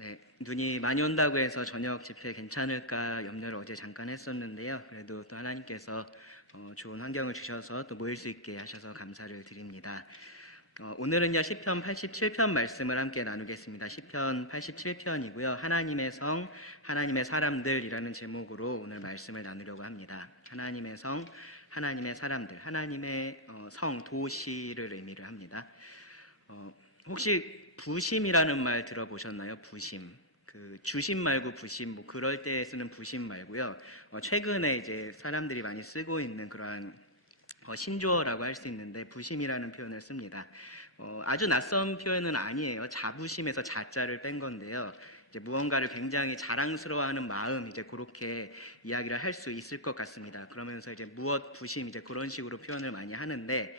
네, 눈이 많이 온다고 해서 저녁 집회 괜찮을까 염려를 어제 잠깐 했었는데요. 그래도 또 하나님께서 좋은 환경을 주셔서 또 모일 수 있게 하셔서 감사를 드립니다. 오늘은요 시편 87편 말씀을 함께 나누겠습니다. 시편 87편이고요. 하나님의 성, 하나님의 사람들이라는 제목으로 오늘 말씀을 나누려고 합니다. 하나님의 성, 하나님의 사람들, 하나님의 성, 도시를 의미를 합니다. 혹시 부심이라는 말 들어보셨나요? 부심. 그 주심 말고 부심, 뭐 그럴 때 쓰는 부심 말고요. 최근에 이제 사람들이 많이 쓰고 있는 그러한 신조어라고 할 수 있는데 부심이라는 표현을 씁니다. 아주 낯선 표현은 아니에요. 자부심에서 자자를 뺀 건데요. 이제 무언가를 굉장히 자랑스러워하는 마음, 이제 그렇게 이야기를 할 수 있을 것 같습니다. 그러면서 이제 무엇 부심, 이제 그런 식으로 표현을 많이 하는데,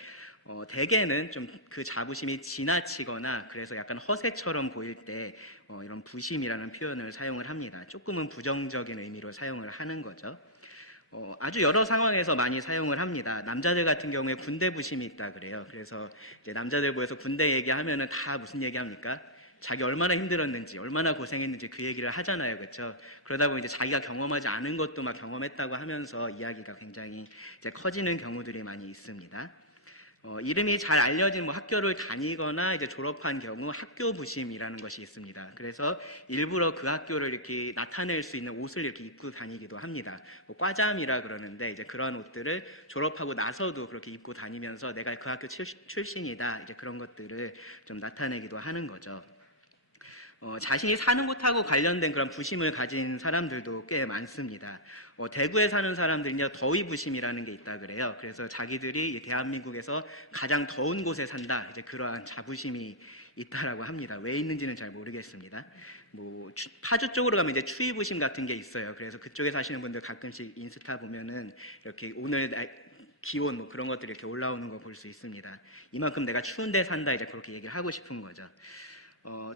대개는 좀 그 자부심이 지나치거나 그래서 약간 허세처럼 보일 때 이런 부심이라는 표현을 사용을 합니다. 조금은 부정적인 의미로 사용을 하는 거죠. 아주 여러 상황에서 많이 사용을 합니다. 남자들 같은 경우에 군대 부심이 있다 그래요. 그래서 이제 남자들 모여서 군대 얘기하면은 다 무슨 얘기합니까? 자기 얼마나 힘들었는지, 얼마나 고생했는지 그 얘기를 하잖아요, 그렇죠? 그러다 보면 이제 자기가 경험하지 않은 것도 막 경험했다고 하면서 이야기가 굉장히 이제 커지는 경우들이 많이 있습니다. 이름이 잘 알려진 뭐 학교를 다니거나 이제 졸업한 경우 학교 부심이라는 것이 있습니다. 그래서 일부러 그 학교를 이렇게 나타낼 수 있는 옷을 이렇게 입고 다니기도 합니다. 뭐 과잠이라 그러는데 이제 그러한 옷들을 졸업하고 나서도 그렇게 입고 다니면서 내가 그 학교 출신이다, 이제 그런 것들을 좀 나타내기도 하는 거죠. 자신이 사는 곳하고 관련된 그런 부심을 가진 사람들도 꽤 많습니다. 대구에 사는 사람들은요, 더위 부심이라는 게 있다 그래요. 그래서 자기들이 대한민국에서 가장 더운 곳에 산다, 이제 그러한 자부심이 있다라고 합니다. 왜 있는지는 잘 모르겠습니다. 뭐 파주 쪽으로 가면 이제 추위 부심 같은 게 있어요. 그래서 그쪽에 사시는 분들 가끔씩 인스타 보면은 이렇게 오늘 기온 뭐 그런 것들이 이렇게 올라오는 거 볼 수 있습니다. 이만큼 내가 추운데 산다, 이제 그렇게 얘기를 하고 싶은 거죠.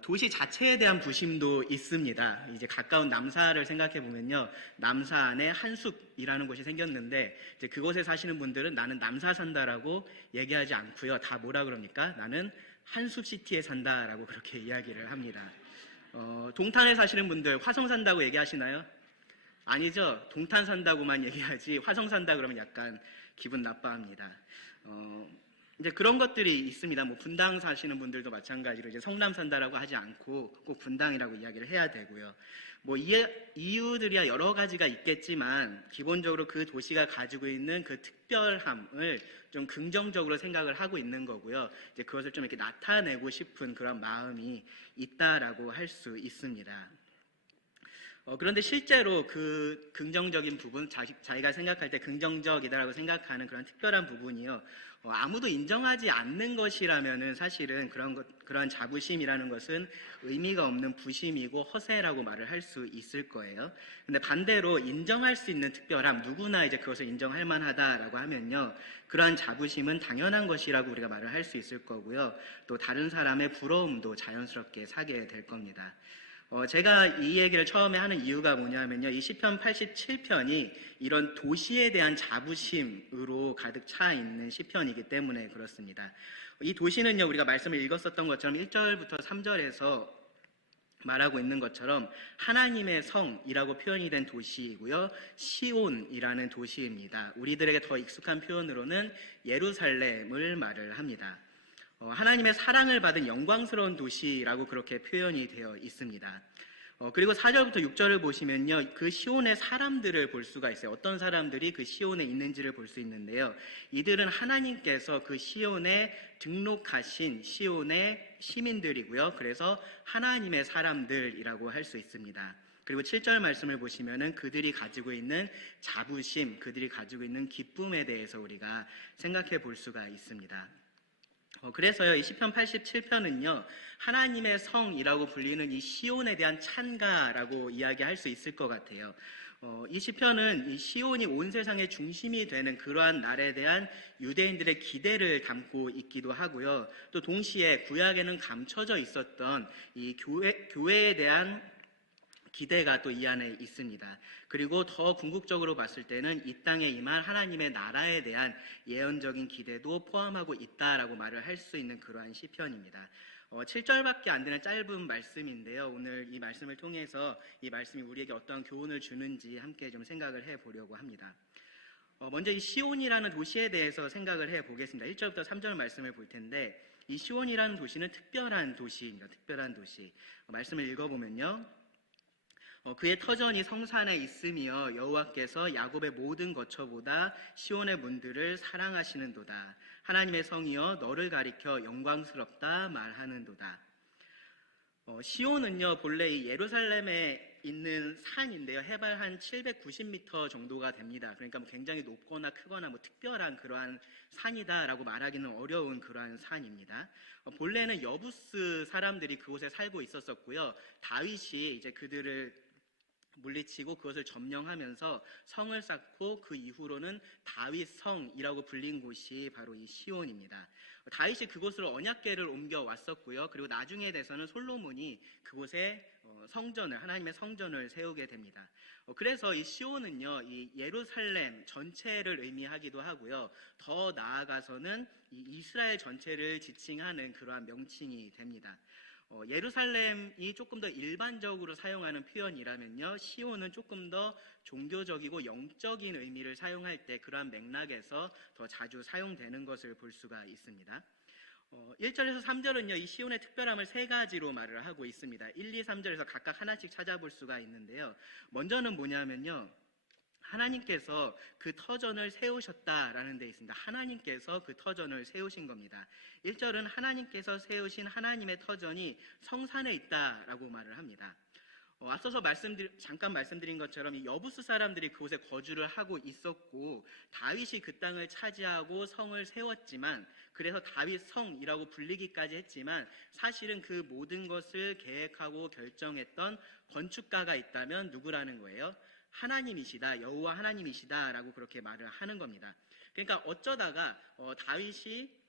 도시 자체에 대한 부심도 있습니다. 이제 가까운 남사를 생각해 보면요, 남사 안에 한숲이라는 곳이 생겼는데 이제 그곳에 사시는 분들은 나는 남사 산다라고 얘기하지 않고요, 다 뭐라 그럽니까? 나는 한숲시티에 산다라고 그렇게 이야기를 합니다. 동탄에 사시는 분들 화성 산다고 얘기하시나요? 아니죠. 동탄 산다고만 얘기하지 화성 산다 그러면 약간 기분 나빠합니다. 이제 그런 것들이 있습니다. 뭐 분당 사시는 분들도 마찬가지로 이제 성남 산다라고 하지 않고 꼭 분당이라고 이야기를 해야 되고요. 뭐 이유들이야 여러 가지가 있겠지만 기본적으로 그 도시가 가지고 있는 그 특별함을 좀 긍정적으로 생각을 하고 있는 거고요. 이제 그것을 좀 이렇게 나타내고 싶은 그런 마음이 있다라고 할 수 있습니다. 그런데 실제로 그 긍정적인 부분, 자기가 생각할 때 긍정적이다라고 생각하는 그런 특별한 부분이요, 아무도 인정하지 않는 것이라면은 사실은 그런 자부심이라는 것은 의미가 없는 부심이고 허세라고 말을 할 수 있을 거예요. 근데 반대로 인정할 수 있는 특별함, 누구나 이제 그것을 인정할 만하다라고 하면요, 그러한 자부심은 당연한 것이라고 우리가 말을 할 수 있을 거고요, 또 다른 사람의 부러움도 자연스럽게 사게 될 겁니다. 제가 이 얘기를 처음에 하는 이유가 뭐냐면요, 이 시편 87편이 이런 도시에 대한 자부심으로 가득 차 있는 시편이기 때문에 그렇습니다. 이 도시는요, 우리가 말씀을 읽었었던 것처럼 1절부터 3절에서 말하고 있는 것처럼 하나님의 성이라고 표현이 된 도시이고요, 시온이라는 도시입니다. 우리들에게 더 익숙한 표현으로는 예루살렘을 말을 합니다. 하나님의 사랑을 받은 영광스러운 도시라고 그렇게 표현이 되어 있습니다. 그리고 4절부터 6절을 보시면요, 그 시온의 사람들을 볼 수가 있어요. 어떤 사람들이 그 시온에 있는지를 볼 수 있는데요, 이들은 하나님께서 그 시온에 등록하신 시온의 시민들이고요, 그래서 하나님의 사람들이라고 할 수 있습니다. 그리고 7절 말씀을 보시면은 그들이 가지고 있는 자부심, 그들이 가지고 있는 기쁨에 대해서 우리가 생각해 볼 수가 있습니다. 그래서요, 이 시편 87편은요, 하나님의 성이라고 불리는 이 시온에 대한 찬가라고 이야기할 수 있을 것 같아요. 이 시편은 이 시온이 온 세상의 중심이 되는 그러한 날에 대한 유대인들의 기대를 담고 있기도 하고요, 또 동시에 구약에는 감춰져 있었던 이 교회에 대한 기대가 또 이 안에 있습니다. 그리고 더 궁극적으로 봤을 때는 이 땅에 임할 하나님의 나라에 대한 예언적인 기대도 포함하고 있다라고 말을 할 수 있는 그러한 시편입니다. 7절밖에 안 되는 짧은 말씀인데요. 오늘 이 말씀을 통해서 이 말씀이 우리에게 어떠한 교훈을 주는지 함께 좀 생각을 해보려고 합니다. 먼저 이 시온이라는 도시에 대해서 생각을 해보겠습니다. 1절부터 3절 말씀을 볼 텐데, 이 시온이라는 도시는 특별한 도시입니다. 특별한 도시. 말씀을 읽어보면요. 그의 터전이 성산에 있으며 여호와께서 야곱의 모든 거처보다 시온의 문들을 사랑하시는도다. 하나님의 성이여 너를 가리켜 영광스럽다 말하는도다. 시온은요 본래 이 예루살렘에 있는 산인데요, 해발 한 790m 정도가 됩니다. 그러니까 뭐 굉장히 높거나 크거나 뭐 특별한 그러한 산이다라고 말하기는 어려운 그러한 산입니다. 본래는 여부스 사람들이 그곳에 살고 있었었고요. 다윗이 이제 그들을 물리치고 그것을 점령하면서 성을 쌓고 그 이후로는 다윗성이라고 불린 곳이 바로 이 시온입니다. 다윗이 그곳으로 언약궤를 옮겨왔었고요. 그리고 나중에 돼서는 솔로몬이 그곳에 성전을, 하나님의 성전을 세우게 됩니다. 그래서 이 시온은요, 이 예루살렘 전체를 의미하기도 하고요. 더 나아가서는 이 이스라엘 전체를 지칭하는 그러한 명칭이 됩니다. 예루살렘이 조금 더 일반적으로 사용하는 표현이라면요, 시온은 조금 더 종교적이고 영적인 의미를 사용할 때 그러한 맥락에서 더 자주 사용되는 것을 볼 수가 있습니다. 1절에서 3절은요, 이 시온의 특별함을 세 가지로 말을 하고 있습니다. 1, 2, 3절에서 각각 하나씩 찾아볼 수가 있는데요. 먼저는 뭐냐면요, 하나님께서 그 터전을 세우셨다라는 데 있습니다. 하나님께서 그 터전을 세우신 겁니다. 1절은 하나님께서 세우신 하나님의 터전이 성산에 있다라고 말을 합니다. 앞서서 잠깐 말씀드린 것처럼 이 여부스 사람들이 그곳에 거주를 하고 있었고, 다윗이 그 땅을 차지하고 성을 세웠지만, 그래서 다윗 성이라고 불리기까지 했지만, 사실은 그 모든 것을 계획하고 결정했던 건축가가 있다면 누구라는 거예요? 하나님이시다, 여호와 하나님이시다라고 그렇게 말을 하는 겁니다. 그러니까 어쩌다가 다윗이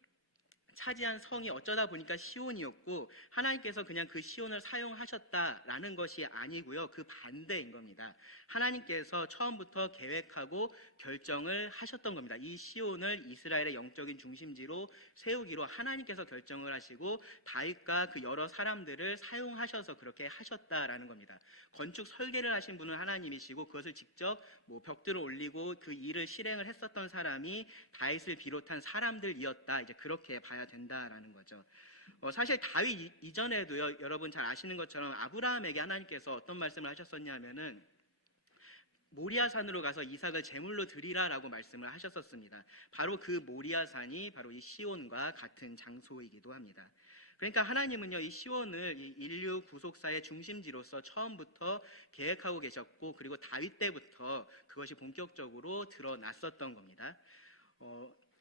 차지한 성이 어쩌다 보니까 시온이었고, 하나님께서 그냥 그 시온을 사용하셨다라는 것이 아니고요, 그 반대인 겁니다. 하나님께서 처음부터 계획하고 결정을 하셨던 겁니다. 이 시온을 이스라엘의 영적인 중심지로 세우기로 하나님께서 결정을 하시고 다윗과 그 여러 사람들을 사용하셔서 그렇게 하셨다라는 겁니다. 건축 설계를 하신 분은 하나님이시고, 그것을 직접 뭐 벽들을 올리고 그 일을 실행을 했었던 사람이 다윗을 비롯한 사람들이었다, 이제 그렇게 봐야 된다라는 거죠. 사실 다윗 이전에도요, 여러분 잘 아시는 것처럼 아브라함에게 하나님께서 어떤 말씀을 하셨었냐면은 모리아산으로 가서 이삭을 제물로 드리라라고 말씀을 하셨었습니다. 바로 그 모리아산이 바로 이 시온과 같은 장소이기도 합니다. 그러니까 하나님은요, 이 시온을 이 인류 구속사의 중심지로서 처음부터 계획하고 계셨고, 그리고 다윗 때부터 그것이 본격적으로 드러났었던 겁니다.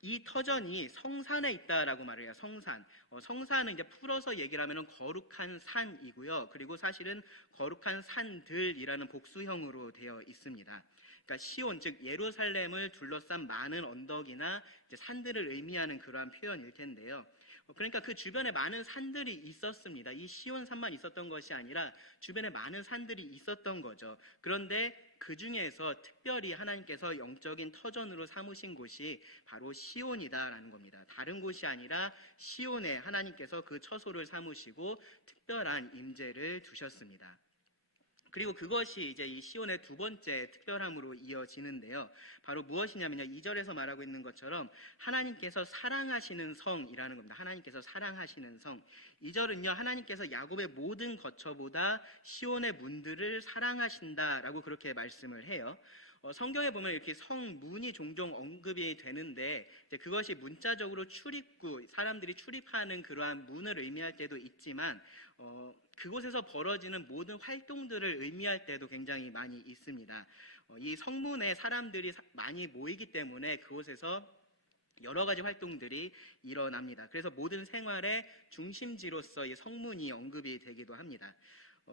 이 터전이 성산에 있다라고 말을 해요. 성산. 성산은 이제 풀어서 얘기를 하면 거룩한 산이고요. 그리고 사실은 거룩한 산들이라는 복수형으로 되어 있습니다. 그러니까 시온, 즉 예루살렘을 둘러싼 많은 언덕이나 이제 산들을 의미하는 그러한 표현일 텐데요. 그러니까 그 주변에 많은 산들이 있었습니다. 이 시온 산만 있었던 것이 아니라 주변에 많은 산들이 있었던 거죠. 그런데 그 중에서 특별히 하나님께서 영적인 터전으로 삼으신 곳이 바로 시온이다라는 겁니다. 다른 곳이 아니라 시온에 하나님께서 그 처소를 삼으시고 특별한 임재를 두셨습니다. 그리고 그것이 이제 이 시온의 두 번째 특별함으로 이어지는데요. 바로 무엇이냐면요, 2절에서 말하고 있는 것처럼 하나님께서 사랑하시는 성이라는 겁니다. 하나님께서 사랑하시는 성. 2절은요, 하나님께서 야곱의 모든 거처보다 시온의 문들을 사랑하신다라고 그렇게 말씀을 해요. 성경에 보면 이렇게 성문이 종종 언급이 되는데, 이제 그것이 문자적으로 출입구, 사람들이 출입하는 그러한 문을 의미할 때도 있지만, 그곳에서 벌어지는 모든 활동들을 의미할 때도 굉장히 많이 있습니다. 이 성문에 사람들이 많이 모이기 때문에 그곳에서 여러 가지 활동들이 일어납니다. 그래서 모든 생활의 중심지로서 이 성문이 언급이 되기도 합니다.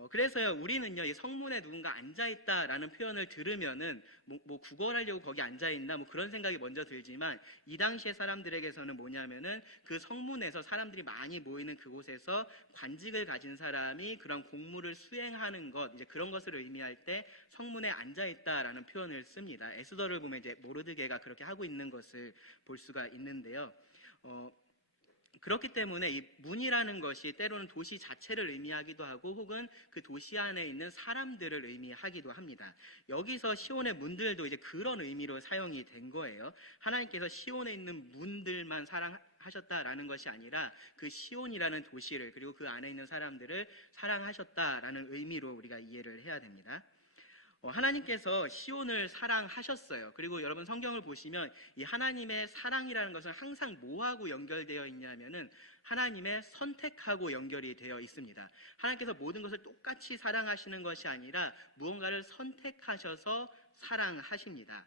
그래서요, 우리는요, 이 성문에 누군가 앉아있다라는 표현을 들으면은, 뭐 구걸하려고 거기 앉아있나, 뭐 그런 생각이 먼저 들지만, 이 당시의 사람들에게서는 뭐냐면은, 그 성문에서 사람들이 많이 모이는 그곳에서 관직을 가진 사람이 그런 공무를 수행하는 것, 이제 그런 것을 의미할 때 성문에 앉아있다라는 표현을 씁니다. 에스더를 보면 이제 모르드게가 그렇게 하고 있는 것을 볼 수가 있는데요. 그렇기 때문에 이 문이라는 것이 때로는 도시 자체를 의미하기도 하고 혹은 그 도시 안에 있는 사람들을 의미하기도 합니다. 여기서 시온의 문들도 이제 그런 의미로 사용이 된 거예요. 하나님께서 시온에 있는 문들만 사랑하셨다라는 것이 아니라 그 시온이라는 도시를 그리고 그 안에 있는 사람들을 사랑하셨다라는 의미로 우리가 이해를 해야 됩니다. 하나님께서 시온을 사랑하셨어요. 그리고 여러분 성경을 보시면 이 하나님의 사랑이라는 것은 항상 뭐하고 연결되어 있냐면은 하나님의 선택하고 연결이 되어 있습니다. 하나님께서 모든 것을 똑같이 사랑하시는 것이 아니라 무언가를 선택하셔서 사랑하십니다.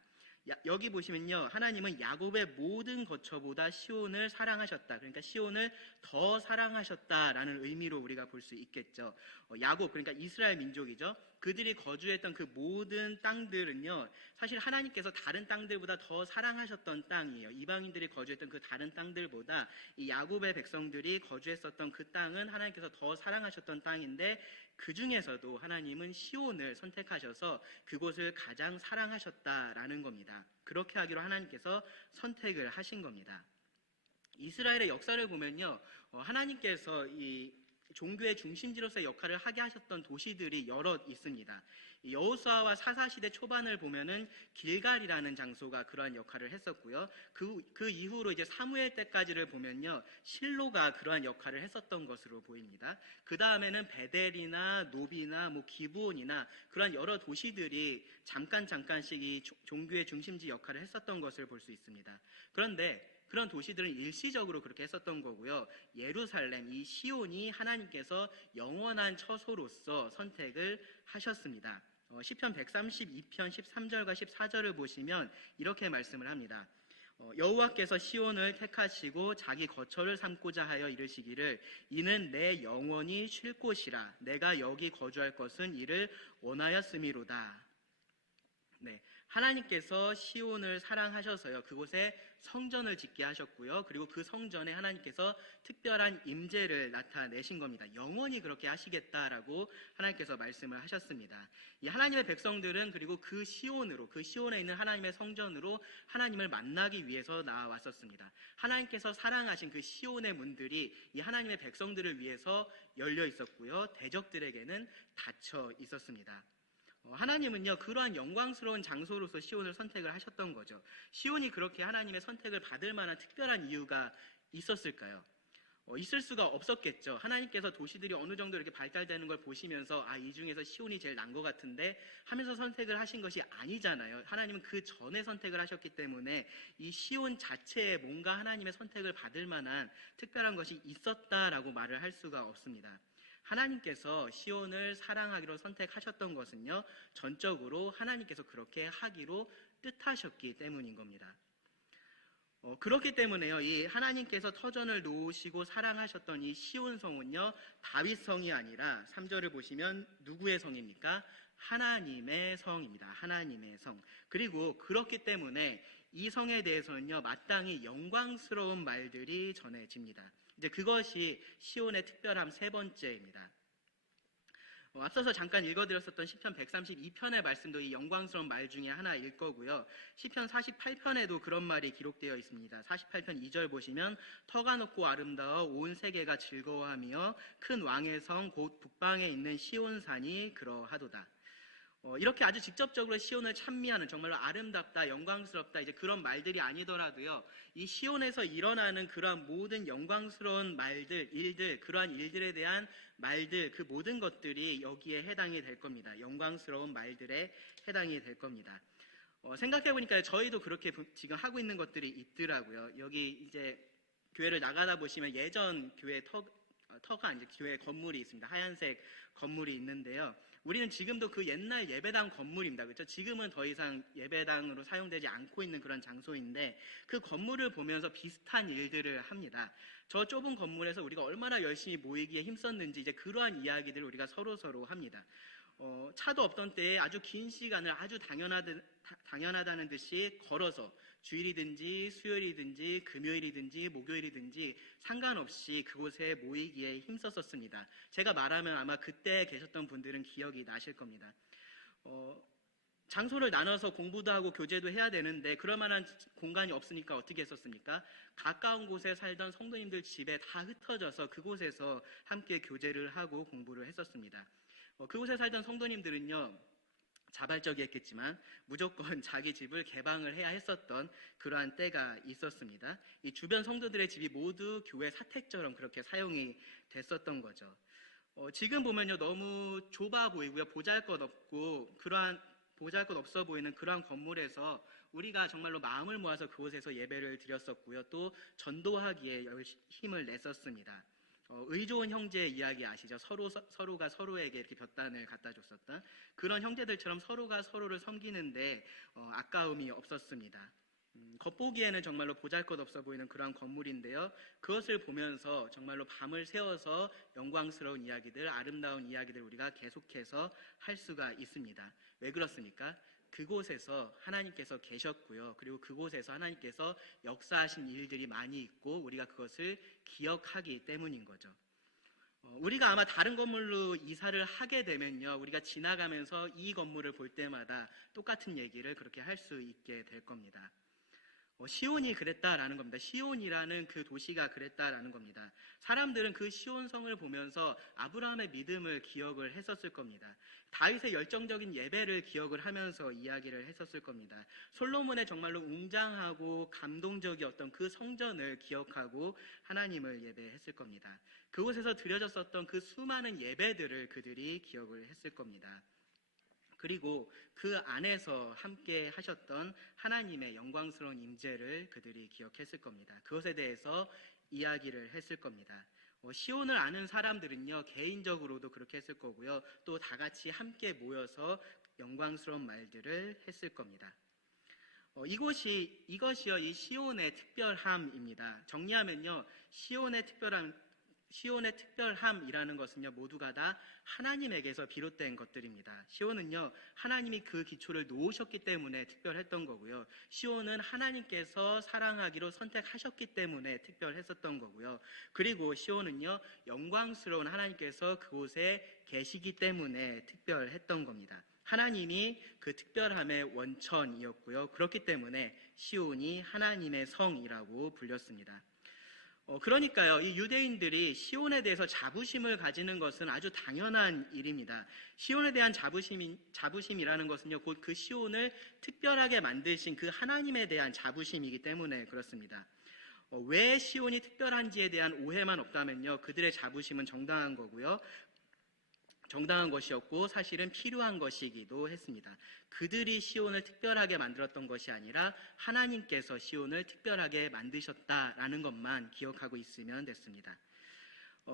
여기 보시면요, 하나님은 야곱의 모든 거처보다 시온을 사랑하셨다. 그러니까 시온을 더 사랑하셨다라는 의미로 우리가 볼 수 있겠죠. 야곱, 그러니까 이스라엘 민족이죠. 그들이 거주했던 그 모든 땅들은요, 사실 하나님께서 다른 땅들보다 더 사랑하셨던 땅이에요. 이방인들이 거주했던 그 다른 땅들보다 이 야곱의 백성들이 거주했었던 그 땅은 하나님께서 더 사랑하셨던 땅인데, 그 중에서도 하나님은 시온을 선택하셔서 그곳을 가장 사랑하셨다라는 겁니다. 그렇게 하기로 하나님께서 선택을 하신 겁니다. 이스라엘의 역사를 보면요, 하나님께서 이 종교의 중심지로서의 역할을 하게 하셨던 도시들이 여럿 있습니다. 여호수아와 사사시대 초반을 보면은 길갈이라는 장소가 그러한 역할을 했었고요. 그 이후로 이제 사무엘 때까지를 보면요, 실로가 그러한 역할을 했었던 것으로 보입니다. 그 다음에는 베델이나 노비나 기브온이나 그러한 여러 도시들이 잠깐씩 이 종교의 중심지 역할을 했었던 것을 볼 수 있습니다. 그런데 그런 도시들은 일시적으로 그렇게 했었던 거고요. 예루살렘, 이 시온이 하나님께서 영원한 처소로서 선택을 하셨습니다. 시편 132편 13절과 14절을 보시면 이렇게 말씀을 합니다. 여호와께서 시온을 택하시고 자기 거처를 삼고자 하여 이르시기를 이는 내 영원히 쉴 곳이라 내가 여기 거주할 것은 이를 원하였음이로다. 네, 하나님께서 시온을 사랑하셔서요, 그곳에 성전을 짓게 하셨고요. 그리고 그 성전에 하나님께서 특별한 임재를 나타내신 겁니다. 영원히 그렇게 하시겠다라고 하나님께서 말씀을 하셨습니다. 이 하나님의 백성들은 그리고 그 시온에 있는 하나님의 성전으로 하나님을 만나기 위해서 나아왔었습니다. 하나님께서 사랑하신 그 시온의 문들이 이 하나님의 백성들을 위해서 열려 있었고요. 대적들에게는 닫혀 있었습니다. 하나님은요, 그러한 영광스러운 장소로서 시온을 선택을 하셨던 거죠. 시온이 그렇게 하나님의 선택을 받을 만한 특별한 이유가 있었을까요? 있을 수가 없었겠죠. 하나님께서 도시들이 어느 정도 이렇게 발달되는 걸 보시면서 이 중에서 시온이 제일 난 것 같은데 하면서 선택을 하신 것이 아니잖아요. 하나님은 그 전에 선택을 하셨기 때문에 이 시온 자체에 뭔가 하나님의 선택을 받을 만한 특별한 것이 있었다라고 말을 할 수가 없습니다. 하나님께서 시온을 사랑하기로 선택하셨던 것은요, 전적으로 하나님께서 그렇게 하기로 뜻하셨기 때문인 겁니다. 그렇기 때문에요, 이 하나님께서 터전을 놓으시고 사랑하셨던 이 시온 성은요, 다윗 성이 아니라 3절을 보시면 누구의 성입니까? 하나님의 성입니다. 하나님의 성. 그리고 그렇기 때문에 이 성에 대해서는요, 마땅히 영광스러운 말들이 전해집니다. 이제 그것이 시온의 특별함 세 번째입니다. 앞서서 잠깐 읽어드렸었던 시편 132편의 말씀도 이 영광스러운 말 중에 하나일 거고요. 시편 48편에도 그런 말이 기록되어 있습니다. 48편 2절 보시면 터가 높고 아름다워 온 세계가 즐거워하며 큰 왕의 성 곧 북방에 있는 시온산이 그러하도다. 이렇게 아주 직접적으로 시온을 찬미하는 정말로 아름답다, 영광스럽다 이제 그런 말들이 아니더라도요, 이 시온에서 일어나는 그러한 모든 영광스러운 말들, 일들, 그러한 일들에 대한 말들, 그 모든 것들이 여기에 해당이 될 겁니다. 영광스러운 말들에 해당이 될 겁니다. 생각해보니까 저희도 그렇게 지금 하고 있는 것들이 있더라고요. 여기 이제 교회를 나가다 보시면 예전 교회 터가 이제 교회 건물이 있습니다. 하얀색 건물이 있는데요. 우리는 지금도 그 옛날 예배당 건물입니다. 그렇죠? 지금은 더 이상 예배당으로 사용되지 않고 있는 그런 장소인데 그 건물을 보면서 비슷한 일들을 합니다. 저 좁은 건물에서 우리가 얼마나 열심히 모이기에 힘썼는지 이제 그러한 이야기들을 우리가 서로 합니다. 차도 없던 때에 아주 긴 시간을 아주 당연하다는 듯이 걸어서 주일이든지 수요일이든지 금요일이든지 목요일이든지 상관없이 그곳에 모이기에 힘썼었습니다. 제가 말하면 아마 그때 계셨던 분들은 기억이 나실 겁니다. 장소를 나눠서 공부도 하고 교제도 해야 되는데 그럴 만한 공간이 없으니까 어떻게 했었습니까? 가까운 곳에 살던 성도님들 집에 다 흩어져서 그곳에서 함께 교제를 하고 공부를 했었습니다. 그곳에 살던 성도님들은요, 자발적이었겠지만 무조건 자기 집을 개방을 해야 했었던 그러한 때가 있었습니다. 이 주변 성도들의 집이 모두 교회 사택처럼 그렇게 사용이 됐었던 거죠. 지금 보면요, 너무 좁아 보이고요, 보잘것없고 보잘것없어 보이는 그러한 건물에서 우리가 정말로 마음을 모아서 그곳에서 예배를 드렸었고요, 또 전도하기에 힘을 냈었습니다. 의좋은 형제 이야기 아시죠? 서로가 서로에게 이렇게 볕단을 갖다 줬었던 그런 형제들처럼 서로가 서로를 섬기는데 아까움이 없었습니다. 겉보기에는 정말로 보잘것없어 보이는 그런 건물인데요, 그것을 보면서 정말로 밤을 새워서 영광스러운 이야기들, 아름다운 이야기들 우리가 계속해서 할 수가 있습니다. 왜 그렇습니까? 그곳에서 하나님께서 계셨고요, 그리고 그곳에서 하나님께서 역사하신 일들이 많이 있고 우리가 그것을 기억하기 때문인 거죠. 우리가 아마 다른 건물로 이사를 하게 되면요, 우리가 지나가면서 이 건물을 볼 때마다 똑같은 얘기를 그렇게 할 수 있게 될 겁니다. 시온이 그랬다라는 겁니다. 시온이라는 그 도시가 그랬다라는 겁니다. 사람들은 그 시온성을 보면서 아브라함의 믿음을 기억을 했었을 겁니다. 다윗의 열정적인 예배를 기억을 하면서 이야기를 했었을 겁니다. 솔로몬의 정말로 웅장하고 감동적이었던 그 성전을 기억하고 하나님을 예배했을 겁니다. 그곳에서 드려졌었던 그 수많은 예배들을 그들이 기억을 했을 겁니다. 그리고 그 안에서 함께 하셨던 하나님의 영광스러운 임재를 그들이 기억했을 겁니다. 그것에 대해서 이야기를 했을 겁니다. 시온을 아는 사람들은요, 개인적으로도 그렇게 했을 거고요, 또 다 같이 함께 모여서 영광스러운 말들을 했을 겁니다. 이것이요, 이 시온의 특별함입니다. 정리하면요, 시온의 특별함이라는 것은요, 모두가 다 하나님에게서 비롯된 것들입니다. 시온은요, 하나님이 그 기초를 놓으셨기 때문에 특별했던 거고요, 시온은 하나님께서 사랑하기로 선택하셨기 때문에 특별했었던 거고요, 그리고 시온은요, 영광스러운 하나님께서 그곳에 계시기 때문에 특별했던 겁니다. 하나님이 그 특별함의 원천이었고요, 그렇기 때문에 시온이 하나님의 성이라고 불렸습니다. 그러니까요, 이 유대인들이 시온에 대해서 자부심을 가지는 것은 아주 당연한 일입니다. 시온에 대한 자부심이라는 것은요, 곧 그 시온을 특별하게 만드신 그 하나님에 대한 자부심이기 때문에 그렇습니다. 왜 시온이 특별한지에 대한 오해만 없다면요, 그들의 자부심은 정당한 거고요, 정당한 것이었고 사실은 필요한 것이기도 했습니다. 그들이 시온을 특별하게 만들었던 것이 아니라 하나님께서 시온을 특별하게 만드셨다라는 것만 기억하고 있으면 됐습니다.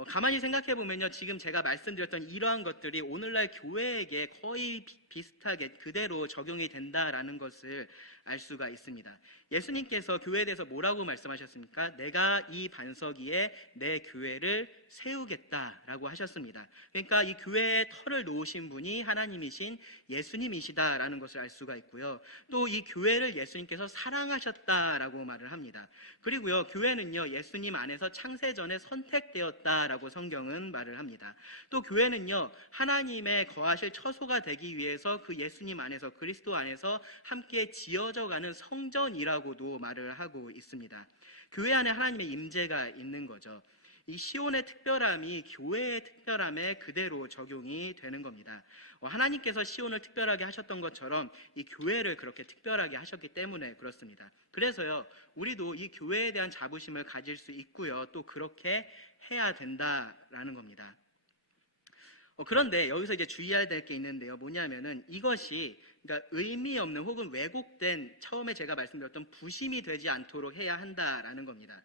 가만히 생각해 보면요, 지금 제가 말씀드렸던 이러한 것들이 오늘날 교회에게 거의 비슷하게 그대로 적용이 된다라는 것을 알 수가 있습니다. 예수님께서 교회에 대해서 뭐라고 말씀하셨습니까? 내가 이 반석 위에 내 교회를 세우겠다라고 하셨습니다. 그러니까 이 교회의 터를 놓으신 분이 하나님이신 예수님이시다라는 것을 알 수가 있고요, 또 이 교회를 예수님께서 사랑하셨다라고 말을 합니다. 그리고요, 교회는요, 예수님 안에서 창세전에 선택되었다라고 성경은 말을 합니다. 또 교회는요, 하나님의 거하실 처소가 되기 위해서 그 예수님 안에서, 그리스도 안에서 함께 지어져가는 성전이라고도 말을 하고 있습니다. 교회 안에 하나님의 임재가 있는 거죠. 이 시온의 특별함이 교회의 특별함에 그대로 적용이 되는 겁니다. 하나님께서 시온을 특별하게 하셨던 것처럼 이 교회를 그렇게 특별하게 하셨기 때문에 그렇습니다. 그래서요, 우리도 이 교회에 대한 자부심을 가질 수 있고요, 또 그렇게 해야 된다라는 겁니다. 그런데 여기서 이제 주의해야 될 게 있는데요, 뭐냐면은 이것이 그러니까 의미 없는 혹은 왜곡된, 처음에 제가 말씀드렸던 부심이 되지 않도록 해야 한다라는 겁니다.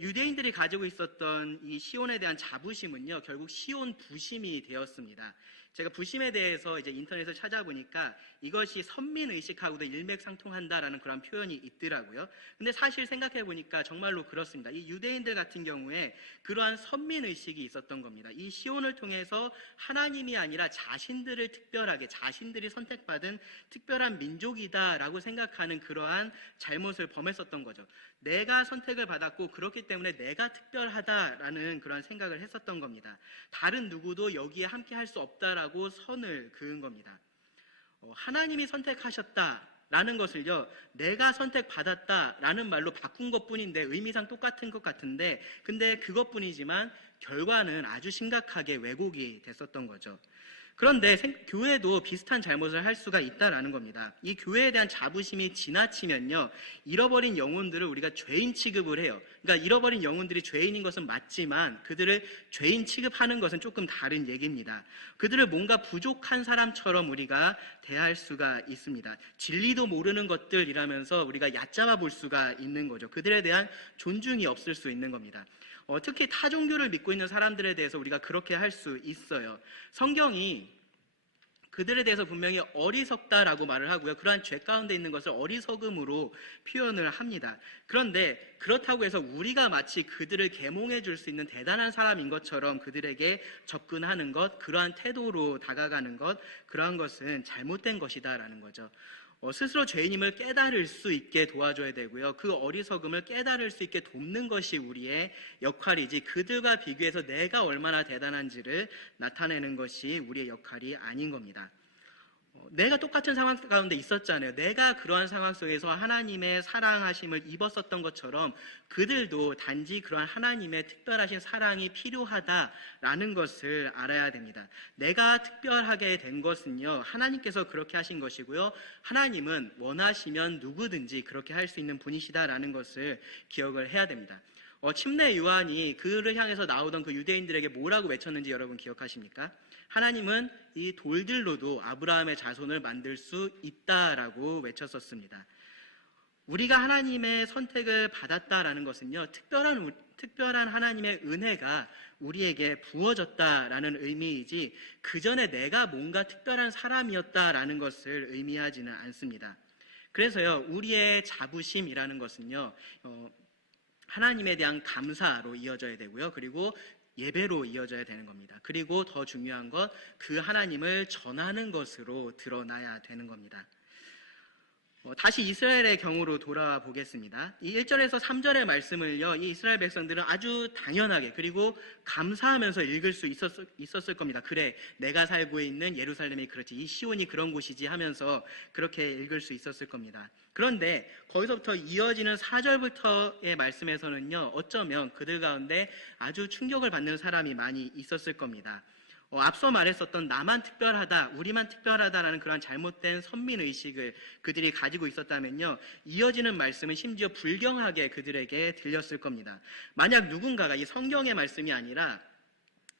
유대인들이 가지고 있었던 이 시온에 대한 자부심은요, 결국 시온 부심이 되었습니다. 제가 부심에 대해서 이제 인터넷을 찾아보니까 이것이 선민의식하고도 일맥상통한다라는 그런 표현이 있더라고요. 근데 사실 생각해 보니까 정말로 그렇습니다. 이 유대인들 같은 경우에 그러한 선민의식이 있었던 겁니다. 이 시온을 통해서 하나님이 아니라 자신들을 특별하게, 자신들이 선택받은 특별한 민족이다라고 생각하는 그러한 잘못을 범했었던 거죠. 내가 선택을 받았고 그렇기 때문에 내가 특별하다라는 그런 생각을 했었던 겁니다. 다른 누구도 여기에 함께 할 수 없다라고 선을 그은 겁니다. 하나님이 선택하셨다라는 것을요, 내가 선택받았다라는 말로 바꾼 것뿐인데 의미상 똑같은 것 같은데, 근데 그것뿐이지만 결과는 아주 심각하게 왜곡이 됐었던 거죠. 그런데 교회도 비슷한 잘못을 할 수가 있다라는 겁니다. 이 교회에 대한 자부심이 지나치면요, 잃어버린 영혼들을 우리가 죄인 취급을 해요. 그러니까 잃어버린 영혼들이 죄인인 것은 맞지만 그들을 죄인 취급하는 것은 조금 다른 얘기입니다. 그들을 뭔가 부족한 사람처럼 우리가 대할 수가 있습니다. 진리도 모르는 것들이라면서 우리가 얕잡아 볼 수가 있는 거죠. 그들에 대한 존중이 없을 수 있는 겁니다. 특히 타 종교를 믿고 있는 사람들에 대해서 우리가 그렇게 할 수 있어요. 성경이 그들에 대해서 분명히 어리석다라고 말을 하고요. 그러한 죄 가운데 있는 것을 어리석음으로 표현을 합니다. 그런데 그렇다고 해서 우리가 마치 그들을 계몽해 줄 수 있는 대단한 사람인 것처럼 그들에게 접근하는 것, 그러한 태도로 다가가는 것, 그러한 것은 잘못된 것이다라는 거죠. 스스로 죄인임을 깨달을 수 있게 도와줘야 되고요. 그 어리석음을 깨달을 수 있게 돕는 것이 우리의 역할이지, 그들과 비교해서 내가 얼마나 대단한지를 나타내는 것이 우리의 역할이 아닌 겁니다. 내가 똑같은 상황 가운데 있었잖아요. 내가 그러한 상황 속에서 하나님의 사랑하심을 입었었던 것처럼 그들도 단지 그러한 하나님의 특별하신 사랑이 필요하다라는 것을 알아야 됩니다. 내가 특별하게 된 것은요, 하나님께서 그렇게 하신 것이고요, 하나님은 원하시면 누구든지 그렇게 할 수 있는 분이시다라는 것을 기억을 해야 됩니다. 침례 요한이 그를 향해서 나오던 그 유대인들에게 뭐라고 외쳤는지 여러분 기억하십니까? 하나님은 이 돌들로도 아브라함의 자손을 만들 수 있다라고 외쳤었습니다. 우리가 하나님의 선택을 받았다라는 것은요, 특별한 하나님의 은혜가 우리에게 부어졌다라는 의미이지, 그 전에 내가 뭔가 특별한 사람이었다라는 것을 의미하지는 않습니다. 그래서요, 우리의 자부심이라는 것은요, 하나님에 대한 감사로 이어져야 되고요. 그리고 예배로 이어져야 되는 겁니다. 그리고 더 중요한 것, 그 하나님을 전하는 것으로 드러나야 되는 겁니다. 다시 이스라엘의 경우로 돌아와 보겠습니다. 이 1절에서 3절의 말씀을요, 이 이스라엘 백성들은 아주 당연하게 그리고 감사하면서 읽을 수 있었을 겁니다. 그래, 내가 살고 있는 예루살렘이 그렇지, 이 시온이 그런 곳이지 하면서 그렇게 읽을 수 있었을 겁니다. 그런데 거기서부터 이어지는 4절부터의 말씀에서는요, 어쩌면 그들 가운데 아주 충격을 받는 사람이 많이 있었을 겁니다. 앞서 말했었던 나만 특별하다, 우리만 특별하다라는 그런 잘못된 선민의식을 그들이 가지고 있었다면요, 이어지는 말씀은 심지어 불경하게 그들에게 들렸을 겁니다. 만약 누군가가, 이 성경의 말씀이 아니라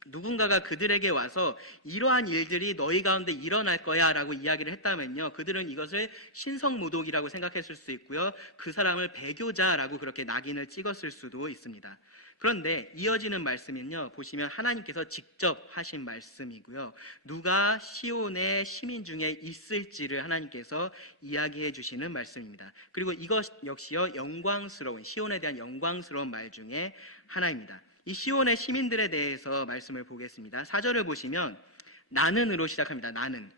누군가가 그들에게 와서 이러한 일들이 너희 가운데 일어날 거야 라고 이야기를 했다면요, 그들은 이것을 신성모독이라고 생각했을 수 있고요, 그 사람을 배교자라고 그렇게 낙인을 찍었을 수도 있습니다. 그런데 이어지는 말씀은요, 보시면 하나님께서 직접 하신 말씀이고요, 누가 시온의 시민 중에 있을지를 하나님께서 이야기해 주시는 말씀입니다. 그리고 이것 역시요, 영광스러운, 시온에 대한 영광스러운 말 중에 하나입니다. 이 시온의 시민들에 대해서 말씀을 보겠습니다. 4절을 보시면 나는으로 시작합니다. 나는.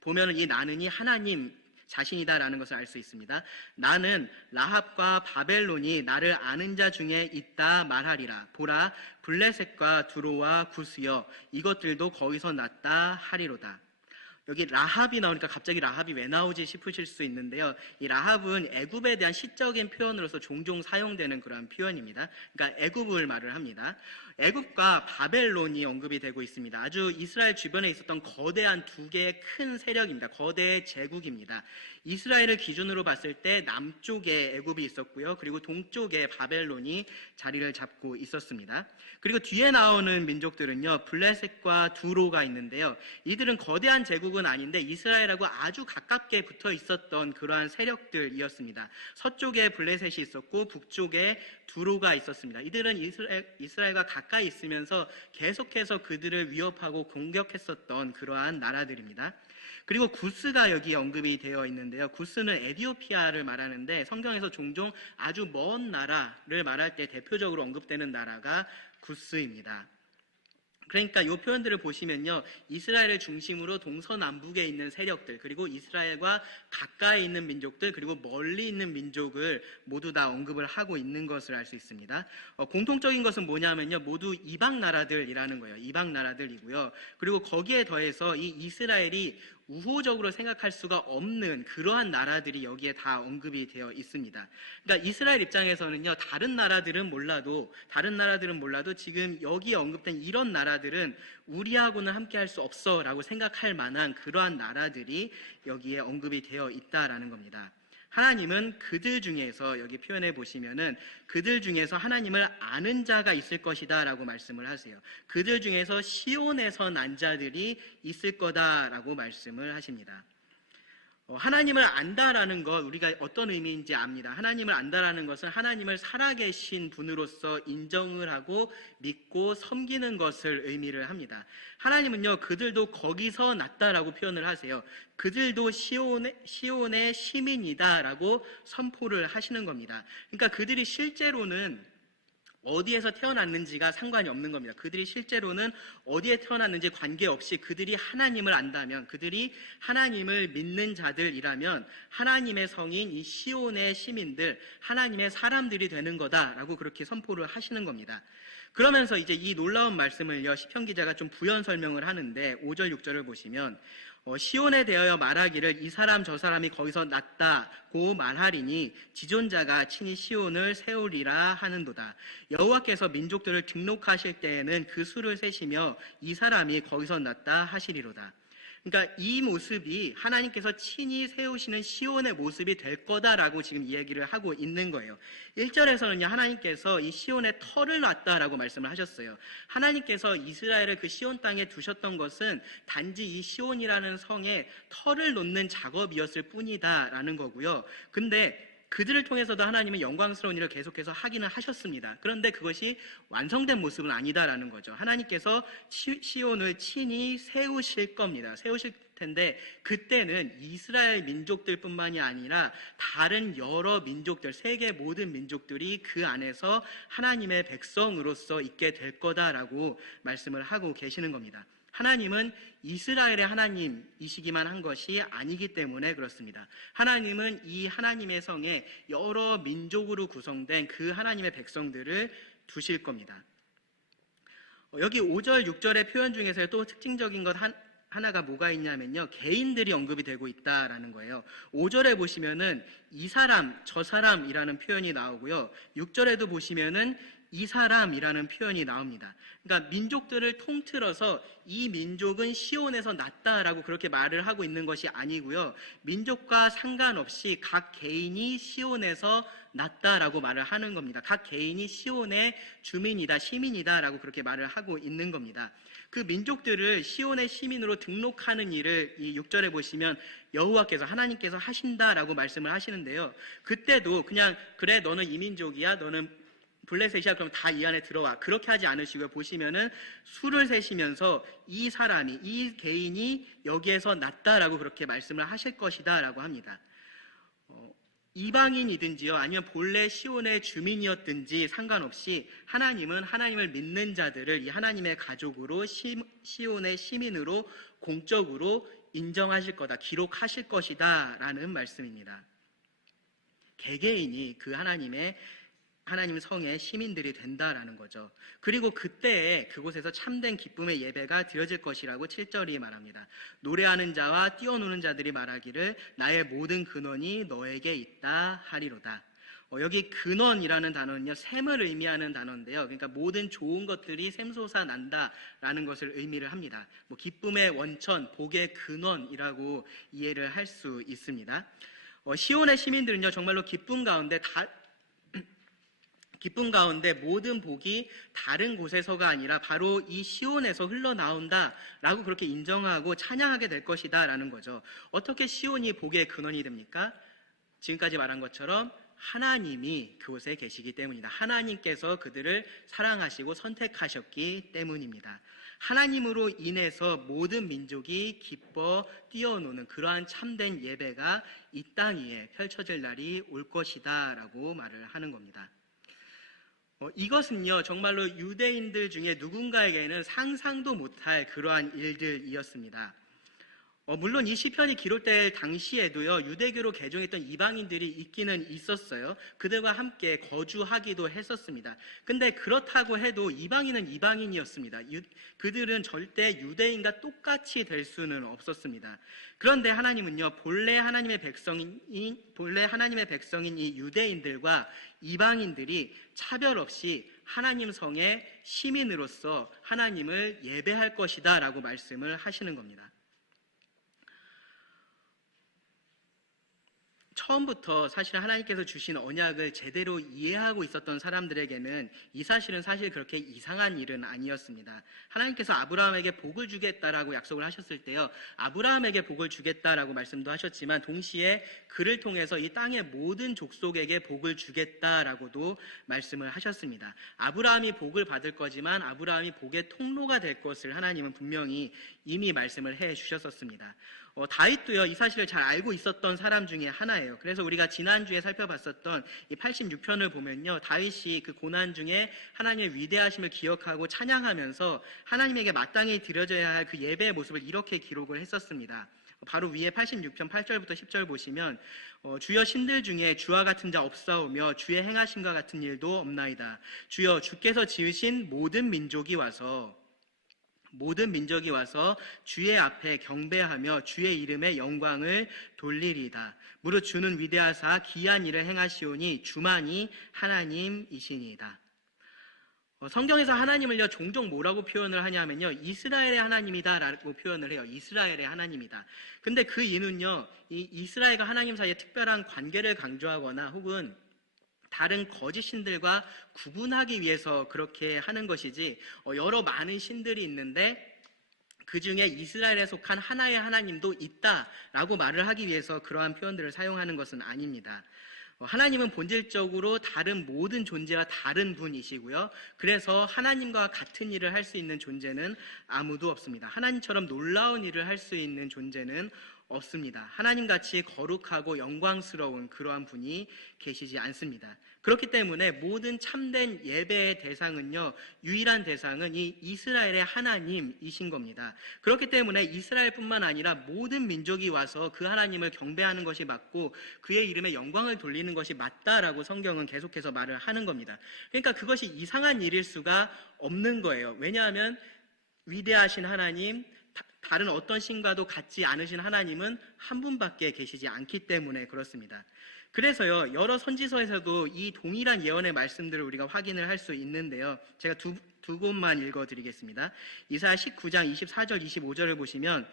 보면은 이 나는이 하나님 자신이다라는 것을 알 수 있습니다. 나는 라합과 바벨론이 나를 아는 자 중에 있다 말하리라. 보라, 블레셋과 두로와 구스여, 이것들도 거기서 났다 하리로다. 여기 라합이 나오니까 갑자기 라합이 왜 나오지 싶으실 수 있는데요, 이 라합은 애굽에 대한 시적인 표현으로서 종종 사용되는 그런 표현입니다. 그러니까 애굽을 말을 합니다. 애굽과 바벨론이 언급이 되고 있습니다. 아주 이스라엘 주변에 있었던 거대한 두 개의 큰 세력입니다. 거대 제국입니다. 이스라엘을 기준으로 봤을 때 남쪽에 애굽이 있었고요, 그리고 동쪽에 바벨론이 자리를 잡고 있었습니다. 그리고 뒤에 나오는 민족들은요, 블레셋과 두로가 있는데요, 이들은 거대한 제국은 아닌데 이스라엘하고 아주 가깝게 붙어 있었던 그러한 세력들이었습니다. 서쪽에 블레셋이 있었고 북쪽에 두로가 있었습니다. 이들은 이스라엘과 가까이 있으면서 계속해서 그들을 위협하고 공격했었던 그러한 나라들입니다. 그리고 구스가 여기 언급이 되어 있는데요, 구스는 에티오피아를 말하는데 성경에서 종종 아주 먼 나라를 말할 때 대표적으로 언급되는 나라가 구스입니다. 그러니까 이 표현들을 보시면요, 이스라엘을 중심으로 동서남북에 있는 세력들, 그리고 이스라엘과 가까이 있는 민족들, 그리고 멀리 있는 민족을 모두 다 언급을 하고 있는 것을 알 수 있습니다. 공통적인 것은 뭐냐면요, 모두 이방 나라들이라는 거예요. 이방 나라들이고요. 그리고 거기에 더해서 이 이스라엘이 우호적으로 생각할 수가 없는 그러한 나라들이 여기에 다 언급이 되어 있습니다. 그러니까 이스라엘 입장에서는요, 다른 나라들은 몰라도 지금 여기에 언급된 이런 나라들은 우리하고는 함께할 수 없어라고 생각할 만한 그러한 나라들이 여기에 언급이 되어 있다라는 겁니다. 하나님은 그들 중에서, 여기 표현해 보시면은 그들 중에서 하나님을 아는 자가 있을 것이다 라고 말씀을 하세요. 그들 중에서 시온에서 난 자들이 있을 거다라고 말씀을 하십니다. 하나님을 안다라는 것, 우리가 어떤 의미인지 압니다. 하나님을 안다라는 것은 하나님을 살아계신 분으로서 인정을 하고 믿고 섬기는 것을 의미를 합니다. 하나님은요, 그들도 거기서 났다라고 표현을 하세요. 그들도 시온의 시민이다라고 선포를 하시는 겁니다. 그러니까 그들이 실제로는 어디에서 태어났는지가 상관이 없는 겁니다. 그들이 실제로는 어디에 태어났는지 관계없이 그들이 하나님을 안다면, 그들이 하나님을 믿는 자들이라면 하나님의 성인 이 시온의 시민들, 하나님의 사람들이 되는 거다라고 그렇게 선포를 하시는 겁니다. 그러면서 이제 이 놀라운 말씀을요, 시편 기자가 좀 부연 설명을 하는데 5절 6절을 보시면 시온에 대하여 말하기를 이 사람 저 사람이 거기서 났다고 말하리니 지존자가 친히 시온을 세우리라 하는도다. 여호와께서 민족들을 등록하실 때에는 그 수를 세시며 이 사람이 거기서 났다 하시리로다. 그러니까 이 모습이 하나님께서 친히 세우시는 시온의 모습이 될 거다라고 지금 이야기를 하고 있는 거예요. 1절에서는요, 하나님께서 이 시온에 터를 놨다라고 말씀을 하셨어요. 하나님께서 이스라엘을 그 시온 땅에 두셨던 것은 단지 이 시온이라는 성에 터를 놓는 작업이었을 뿐이다라는 거고요. 근데 그들을 통해서도 하나님은 영광스러운 일을 계속해서 하기는 하셨습니다. 그런데 그것이 완성된 모습은 아니다라는 거죠. 하나님께서 시온을 친히 세우실 겁니다. 세우실 텐데 그때는 이스라엘 민족들뿐만이 아니라 다른 여러 민족들, 세계 모든 민족들이 그 안에서 하나님의 백성으로서 있게 될 거다라고 말씀을 하고 계시는 겁니다. 하나님은 이스라엘의 하나님이시기만 한 것이 아니기 때문에 그렇습니다. 하나님은 이 하나님의 성에 여러 민족으로 구성된 그 하나님의 백성들을 두실 겁니다. 여기 5절, 6절의 표현 중에서 또 특징적인 것 하나가 뭐가 있냐면요, 개인들이 언급이 되고 있다라는 거예요. 5절에 보시면은 이 사람, 저 사람이라는 표현이 나오고요. 6절에도 보시면은 이 사람이라는 표현이 나옵니다. 그러니까 민족들을 통틀어서 이 민족은 시온에서 났다라고 그렇게 말을 하고 있는 것이 아니고요. 민족과 상관없이 각 개인이 시온에서 났다라고 말을 하는 겁니다. 각 개인이 시온의 주민이다, 시민이다라고 그렇게 말을 하고 있는 겁니다. 그 민족들을 시온의 시민으로 등록하는 일을 이 6절에 보시면 여호와께서, 하나님께서 하신다라고 말씀을 하시는데요. 그때도 그냥 그래 너는 이 민족이야, 너는 블레셋이야, 그럼 다 이 안에 들어와, 그렇게 하지 않으시고요. 보시면은 수를 세시면서 이 사람이, 이 개인이 여기에서 났다라고 그렇게 말씀을 하실 것이다 라고 합니다. 이방인이든지요, 아니면 본래 시온의 주민이었든지 상관없이 하나님은 하나님을 믿는 자들을 이 하나님의 가족으로, 시온의 시민으로 공적으로 인정하실 거다, 기록하실 것이다 라는 말씀입니다. 개개인이 그 하나님 성의 시민들이 된다라는 거죠. 그리고 그때에 그곳에서 참된 기쁨의 예배가 드려질 것이라고 7절이 말합니다. 노래하는 자와 뛰어노는 자들이 말하기를 나의 모든 근원이 너에게 있다 하리로다. 여기 근원이라는 단어는요, 샘을 의미하는 단어인데요. 그러니까 모든 좋은 것들이 샘솟아 난다라는 것을 의미를 합니다. 기쁨의 원천, 복의 근원이라고 이해를 할 수 있습니다. 시온의 시민들은요, 정말로 기쁨 가운데 모든 복이 다른 곳에서가 아니라 바로 이 시온에서 흘러나온다라고 그렇게 인정하고 찬양하게 될 것이다라는 거죠. 어떻게 시온이 복의 근원이 됩니까? 지금까지 말한 것처럼 하나님이 그곳에 계시기 때문이다. 하나님께서 그들을 사랑하시고 선택하셨기 때문입니다. 하나님으로 인해서 모든 민족이 기뻐 뛰어노는 그러한 참된 예배가 이 땅 위에 펼쳐질 날이 올 것이다 라고 말을 하는 겁니다. 이것은요, 정말로 유대인들 중에 누군가에게는 상상도 못할 그러한 일들이었습니다. 물론 이 시편이 기록될 당시에도요, 유대교로 개종했던 이방인들이 있기는 있었어요. 그들과 함께 거주하기도 했었습니다. 근데 그렇다고 해도 이방인은 이방인이었습니다. 그들은 절대 유대인과 똑같이 될 수는 없었습니다. 그런데 하나님은요, 본래 하나님의 백성인 이 유대인들과 이방인들이 차별 없이 하나님 성의 시민으로서 하나님을 예배할 것이다 라고 말씀을 하시는 겁니다. 처음부터 사실 하나님께서 주신 언약을 제대로 이해하고 있었던 사람들에게는 이 사실은 사실 그렇게 이상한 일은 아니었습니다. 하나님께서 아브라함에게 복을 주겠다라고 약속을 하셨을 때요, 아브라함에게 복을 주겠다라고 말씀도 하셨지만 동시에 그를 통해서 이 땅의 모든 족속에게 복을 주겠다라고도 말씀을 하셨습니다. 아브라함이 복을 받을 거지만 아브라함이 복의 통로가 될 것을 하나님은 분명히 이미 말씀을 해 주셨었습니다. 다윗도요, 이 사실을 잘 알고 있었던 사람 중에 하나예요. 그래서 우리가 지난주에 살펴봤었던 이 86편을 보면요, 다윗이 그 고난 중에 하나님의 위대하심을 기억하고 찬양하면서 하나님에게 마땅히 드려져야 할 그 예배의 모습을 이렇게 기록을 했었습니다. 바로 위에 86편 8절부터 10절 보시면 주여 신들 중에 주와 같은 자 없사오며 주의 행하심과 같은 일도 없나이다. 주여 주께서 지으신 모든 민족이 와서 주의 앞에 경배하며 주의 이름의 영광을 돌리리이다. 무릇 주는 위대하사 기이한 일을 행하시오니 주만이 하나님이시니이다. 성경에서 하나님을요, 종종 뭐라고 표현을 하냐면요, 이스라엘의 하나님이다 라고 표현을 해요. 이스라엘의 하나님이다. 근데 그 이유는요, 이 이스라엘과 하나님 사이의 특별한 관계를 강조하거나 혹은 다른 거짓 신들과 구분하기 위해서 그렇게 하는 것이지, 여러 많은 신들이 있는데 그 중에 이스라엘에 속한 하나의 하나님도 있다라고 말을 하기 위해서 그러한 표현들을 사용하는 것은 아닙니다. 하나님은 본질적으로 다른 모든 존재와 다른 분이시고요. 그래서 하나님과 같은 일을 할 수 있는 존재는 아무도 없습니다. 하나님처럼 놀라운 일을 할 수 있는 존재는 없습니다. 하나님같이 거룩하고 영광스러운 그러한 분이 계시지 않습니다. 그렇기 때문에 모든 참된 예배의 대상은요, 유일한 대상은 이 이스라엘의 하나님이신 겁니다. 그렇기 때문에 이스라엘뿐만 아니라 모든 민족이 와서 그 하나님을 경배하는 것이 맞고 그의 이름에 영광을 돌리는 것이 맞다라고 성경은 계속해서 말을 하는 겁니다. 그러니까 그것이 이상한 일일 수가 없는 거예요. 왜냐하면 위대하신 하나님, 다른 어떤 신과도 같지 않으신 하나님은 한 분밖에 계시지 않기 때문에 그렇습니다. 그래서요, 여러 선지서에서도 이 동일한 예언의 말씀들을 우리가 확인을 할 수 있는데요, 제가 두 곳만 읽어드리겠습니다. 이사야 19장 24절 25절을 보시면,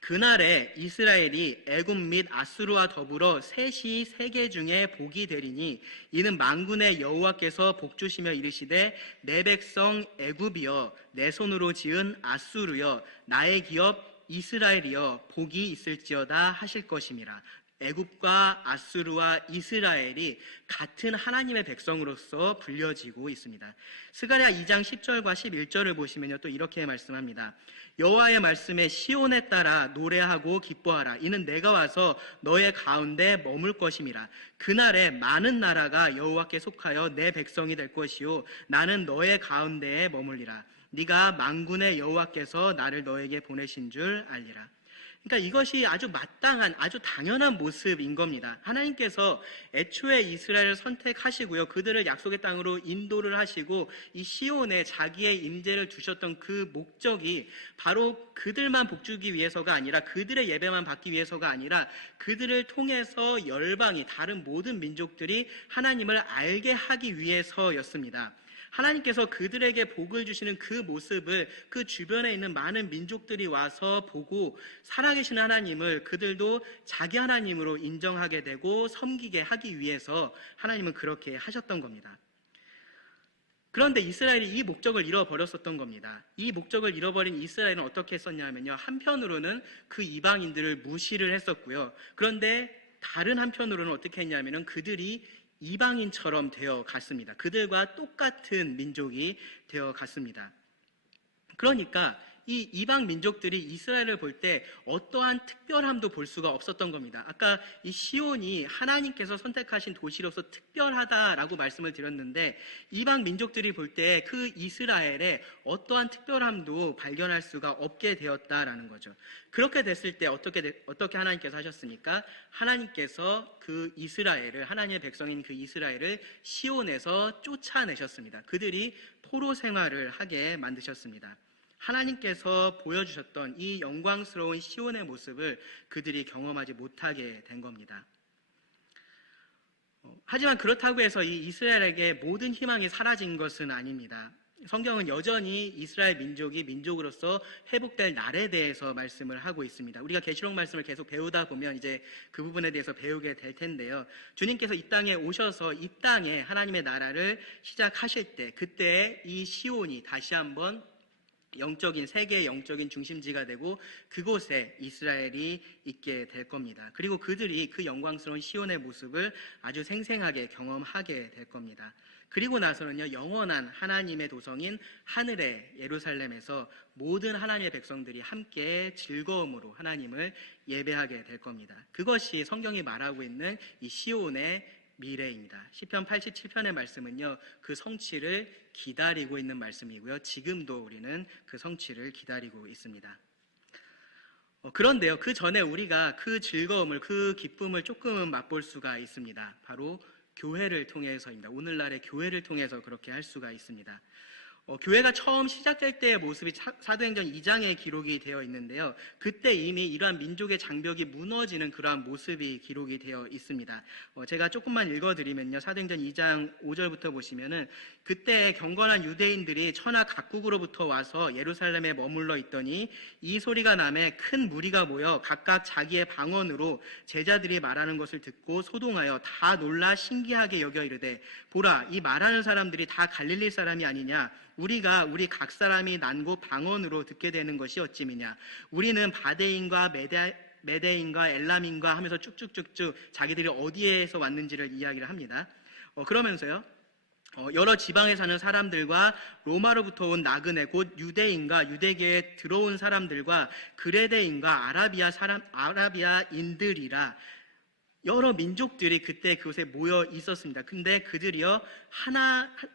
그날에 이스라엘이 애굽 및 아수르와 더불어 셋이 세계 중에 복이 되리니 이는 만군의 여호와께서 복주시며 이르시되 내 백성 애굽이여 내 손으로 지은 아수르여 나의 기업 이스라엘이여 복이 있을지어다 하실 것임이라. 애굽과 아수르와 이스라엘이 같은 하나님의 백성으로서 불려지고 있습니다. 스가랴 2장 10절과 11절을 보시면요, 또 이렇게 말씀합니다. 여호와의 말씀에 시온에 따라 노래하고 기뻐하라. 이는 내가 와서 너의 가운데 머물 것임이라. 그날에 많은 나라가 여호와께 속하여 내 백성이 될 것이요 나는 너의 가운데에 머물리라. 네가 만군의 여호와께서 나를 너에게 보내신 줄 알리라. 그러니까 이것이 아주 마땅한, 아주 당연한 모습인 겁니다. 하나님께서 애초에 이스라엘을 선택하시고요, 그들을 약속의 땅으로 인도를 하시고 이 시온에 자기의 임재를 두셨던 그 목적이 바로 그들만 복주기 위해서가 아니라, 그들의 예배만 받기 위해서가 아니라 그들을 통해서 열방이, 다른 모든 민족들이 하나님을 알게 하기 위해서였습니다. 하나님께서 그들에게 복을 주시는 그 모습을 그 주변에 있는 많은 민족들이 와서 보고 살아계신 하나님을 그들도 자기 하나님으로 인정하게 되고 섬기게 하기 위해서 하나님은 그렇게 하셨던 겁니다. 그런데 이스라엘이 이 목적을 잃어버렸었던 겁니다. 이 목적을 잃어버린 이스라엘은 어떻게 했었냐면요, 한편으로는 그 이방인들을 무시를 했었고요, 그런데 다른 한편으로는 어떻게 했냐면은 그들이 이방인처럼 되어 갔습니다. 그들과 똑같은 민족이 되어 갔습니다. 그러니까 이 이방 민족들이 이스라엘을 볼 때 어떠한 특별함도 볼 수가 없었던 겁니다. 아까 이 시온이 하나님께서 선택하신 도시로서 특별하다라고 말씀을 드렸는데, 이방 민족들이 볼 때 그 이스라엘에 어떠한 특별함도 발견할 수가 없게 되었다라는 거죠. 그렇게 됐을 때 어떻게 하나님께서 하셨습니까? 하나님께서 그 이스라엘을, 하나님의 백성인 그 이스라엘을 시온에서 쫓아내셨습니다. 그들이 포로 생활을 하게 만드셨습니다. 하나님께서 보여주셨던 이 영광스러운 시온의 모습을 그들이 경험하지 못하게 된 겁니다. 하지만 그렇다고 해서 이 이스라엘에게 모든 희망이 사라진 것은 아닙니다. 성경은 여전히 이스라엘 민족이 민족으로서 회복될 날에 대해서 말씀을 하고 있습니다. 우리가 계시록 말씀을 계속 배우다 보면 이제 그 부분에 대해서 배우게 될 텐데요. 주님께서 이 땅에 오셔서 이 땅에 하나님의 나라를 시작하실 때, 그때 이 시온이 다시 한번 세계의 영적인 중심지가 되고 그곳에 이스라엘이 있게 될 겁니다. 그리고 그들이 그 영광스러운 시온의 모습을 아주 생생하게 경험하게 될 겁니다. 그리고 나서는요, 영원한 하나님의 도성인 하늘의 예루살렘에서 모든 하나님의 백성들이 함께 즐거움으로 하나님을 예배하게 될 겁니다. 그것이 성경이 말하고 있는 이 시온의 미래입니다. 시편 87편의 말씀은요, 그 성취를 기다리고 있는 말씀이고요, 지금도 우리는 그 성취를 기다리고 있습니다. 그런데요, 그 전에 우리가 그 즐거움을, 그 기쁨을 조금은 맛볼 수가 있습니다. 바로 교회를 통해서입니다. 오늘날의 교회를 통해서 그렇게 할 수가 있습니다. 교회가 처음 시작될 때의 모습이 사도행전 2장에 기록이 되어 있는데요. 그때 이미 이러한 민족의 장벽이 무너지는 그러한 모습이 기록이 되어 있습니다. 제가 조금만 읽어드리면요, 사도행전 2장 5절부터 보시면은, 그때 경건한 유대인들이 천하 각국으로부터 와서 예루살렘에 머물러 있더니 이 소리가 나매 큰 무리가 모여 각각 자기의 방언으로 제자들이 말하는 것을 듣고 소동하여 다 놀라 신기하게 여겨 이르되, 보라, 이 말하는 사람들이 다 갈릴리 사람이 아니냐? 우리 각 사람이 난고 방언으로 듣게 되는 것이 어찌미냐? 우리는 바데인과 메대인과 엘람인과 하면서 쭉쭉쭉쭉 자기들이 어디에서 왔는지를 이야기를 합니다. 그러면서요, 여러 지방에 사는 사람들과 로마로부터 온 나그네 곧 유대인과 유대계에 들어온 사람들과 그레데인과 아라비아인들이라, 여러 민족들이 그때 그곳에 모여 있었습니다. 근데 그들이요,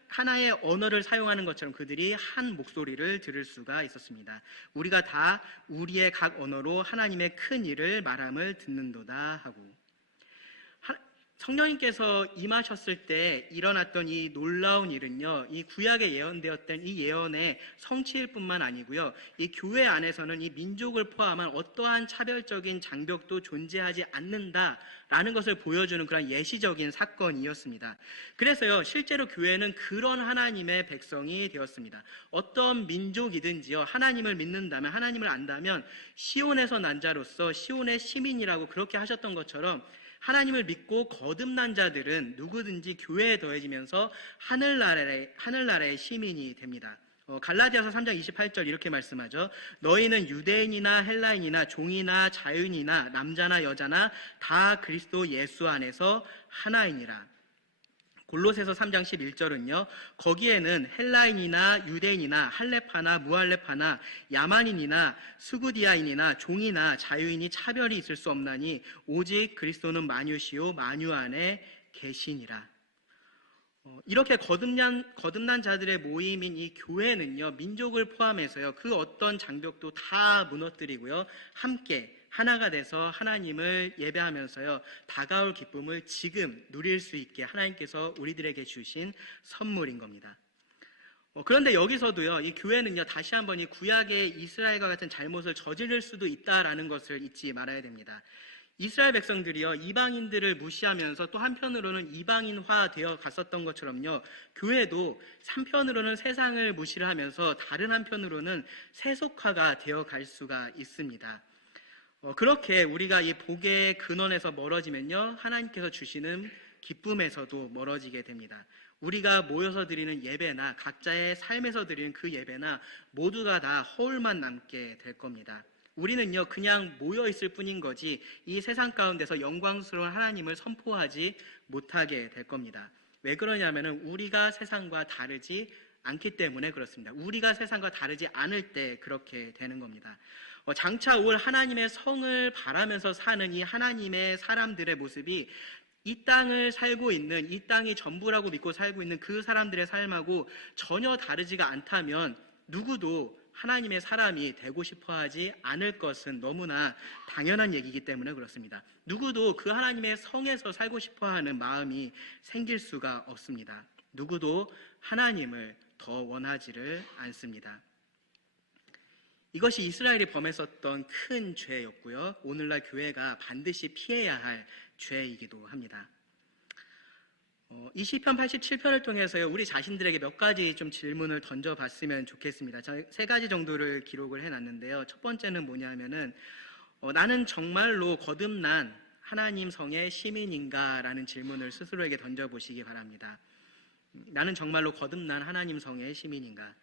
하나의 언어를 사용하는 것처럼 그들이 한 목소리를 들을 수가 있었습니다. 우리가 다 우리의 각 언어로 하나님의 큰 일을 말함을 듣는도다 하고, 성령님께서 임하셨을 때 일어났던 이 놀라운 일은요, 이 구약에 예언되었던 이 예언의 성취일 뿐만 아니고요, 이 교회 안에서는 이 민족을 포함한 어떠한 차별적인 장벽도 존재하지 않는다라는 것을 보여주는 그런 예시적인 사건이었습니다. 그래서요, 실제로 교회는 그런 하나님의 백성이 되었습니다. 어떤 민족이든지요, 하나님을 믿는다면, 하나님을 안다면 시온에서 난 자로서 시온의 시민이라고 그렇게 하셨던 것처럼, 하나님을 믿고 거듭난 자들은 누구든지 교회에 더해지면서 하늘나라의 시민이 됩니다. 갈라디아서 3장 28절 이렇게 말씀하죠. 너희는 유대인이나 헬라인이나 종이나 자유인이나 남자나 여자나 다 그리스도 예수 안에서 하나이니라. 골로새서 3장 11절은요, 거기에는 헬라인이나 유대인이나 할레파나 무할레파나 야만인이나 수구디아인이나 종이나 자유인이 차별이 있을 수 없나니 오직 그리스도는 만유시요 만유 안에 계시니라. 이렇게 거듭난 자들의 모임인 이 교회는요, 민족을 포함해서요, 그 어떤 장벽도 다 무너뜨리고요, 함께 하나가 돼서 하나님을 예배하면서요, 다가올 기쁨을 지금 누릴 수 있게 하나님께서 우리들에게 주신 선물인 겁니다. 그런데 여기서도요, 이 교회는요, 다시 한번 이 구약의 이스라엘과 같은 잘못을 저지를 수도 있다라는 것을 잊지 말아야 됩니다. 이스라엘 백성들이요, 이방인들을 무시하면서 또 한편으로는 이방인화 되어 갔었던 것처럼요, 교회도 한편으로는 세상을 무시를 하면서 다른 한편으로는 세속화가 되어 갈 수가 있습니다. 그렇게 우리가 이 복의 근원에서 멀어지면요, 하나님께서 주시는 기쁨에서도 멀어지게 됩니다. 우리가 모여서 드리는 예배나 각자의 삶에서 드리는 그 예배나 모두가 다 허울만 남게 될 겁니다. 우리는요, 그냥 모여 있을 뿐인 거지 이 세상 가운데서 영광스러운 하나님을 선포하지 못하게 될 겁니다. 왜 그러냐면은 우리가 세상과 다르지 않기 때문에 그렇습니다. 우리가 세상과 다르지 않을 때 그렇게 되는 겁니다. 장차 올 하나님의 성을 바라면서 사는 이 하나님의 사람들의 모습이 이 땅을 살고 있는, 이 땅이 전부라고 믿고 살고 있는 그 사람들의 삶하고 전혀 다르지가 않다면 누구도 하나님의 사람이 되고 싶어 하지 않을 것은 너무나 당연한 얘기이기 때문에 그렇습니다. 누구도 그 하나님의 성에서 살고 싶어 하는 마음이 생길 수가 없습니다. 누구도 하나님을 더 원하지를 않습니다. 이것이 이스라엘이 범했었던 큰 죄였고요. 오늘날 교회가 반드시 피해야 할 죄이기도 합니다. 이 시편 87편을 통해서요, 우리 자신들에게 몇 가지 좀 질문을 던져봤으면 좋겠습니다. 저 3가지 정도를 기록을 해놨는데요. 첫 번째는 뭐냐면은 나는 정말로 거듭난 하나님 성의 시민인가? 라는 질문을 스스로에게 던져보시기 바랍니다. 나는 정말로 거듭난 하나님 성의 시민인가?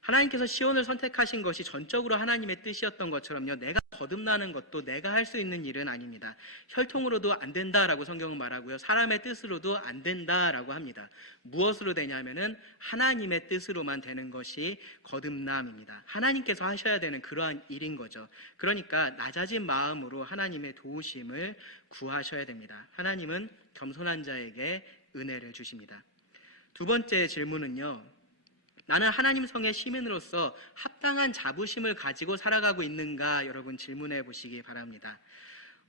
하나님께서 시온을 선택하신 것이 전적으로 하나님의 뜻이었던 것처럼요, 내가 거듭나는 것도 내가 할 수 있는 일은 아닙니다. 혈통으로도 안 된다라고 성경은 말하고요, 사람의 뜻으로도 안 된다라고 합니다. 무엇으로 되냐면은 하나님의 뜻으로만 되는 것이 거듭남입니다. 하나님께서 하셔야 되는 그러한 일인 거죠. 그러니까 낮아진 마음으로 하나님의 도우심을 구하셔야 됩니다. 하나님은 겸손한 자에게 은혜를 주십니다. 두 번째 질문은요, 나는 하나님 성의 시민으로서 합당한 자부심을 가지고 살아가고 있는가? 여러분 질문해 보시기 바랍니다.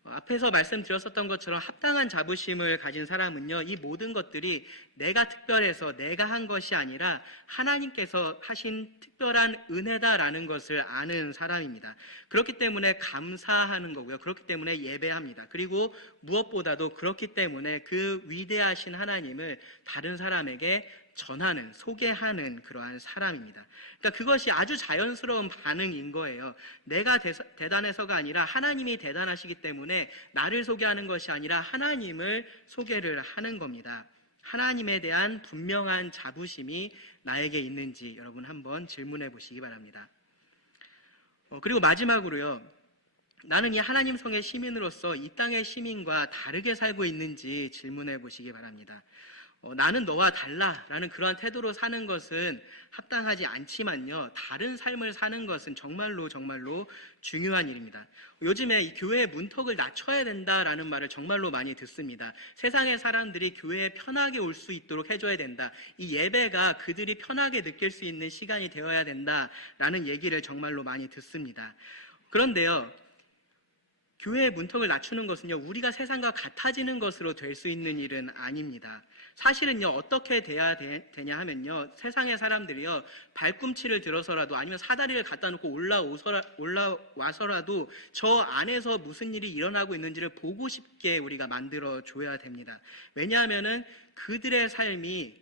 앞에서 말씀드렸었던 것처럼 합당한 자부심을 가진 사람은요, 이 모든 것들이 내가 특별해서 내가 한 것이 아니라 하나님께서 하신 특별한 은혜다라는 것을 아는 사람입니다. 그렇기 때문에 감사하는 거고요. 그렇기 때문에 예배합니다. 그리고 무엇보다도 그렇기 때문에 그 위대하신 하나님을 다른 사람에게 전하는, 소개하는 그러한 사람입니다. 그러니까 그것이 아주 자연스러운 반응인 거예요. 내가 대단해서가 아니라 하나님이 대단하시기 때문에 나를 소개하는 것이 아니라 하나님을 소개를 하는 겁니다. 하나님에 대한 분명한 자부심이 나에게 있는지 여러분 한번 질문해 보시기 바랍니다. 그리고 마지막으로요, 나는 이 하나님 성의 시민으로서 이 땅의 시민과 다르게 살고 있는지 질문해 보시기 바랍니다. 나는 너와 달라라는 그러한 태도로 사는 것은 합당하지 않지만요, 다른 삶을 사는 것은 정말로 중요한 일입니다. 요즘에 이 교회의 문턱을 낮춰야 된다라는 말을 정말로 많이 듣습니다. 세상의 사람들이 교회에 편하게 올 수 있도록 해줘야 된다. 이 예배가 그들이 편하게 느낄 수 있는 시간이 되어야 된다라는 얘기를 정말로 많이 듣습니다. 그런데요, 교회의 문턱을 낮추는 것은요, 우리가 세상과 같아지는 것으로 될 수 있는 일은 아닙니다. 사실은요, 어떻게 돼야 되냐 하면요, 세상의 사람들이요, 발꿈치를 들어서라도 아니면 사다리를 갖다 놓고 올라와서라도 저 안에서 무슨 일이 일어나고 있는지를 보고 싶게 우리가 만들어줘야 됩니다. 왜냐하면은 그들의 삶이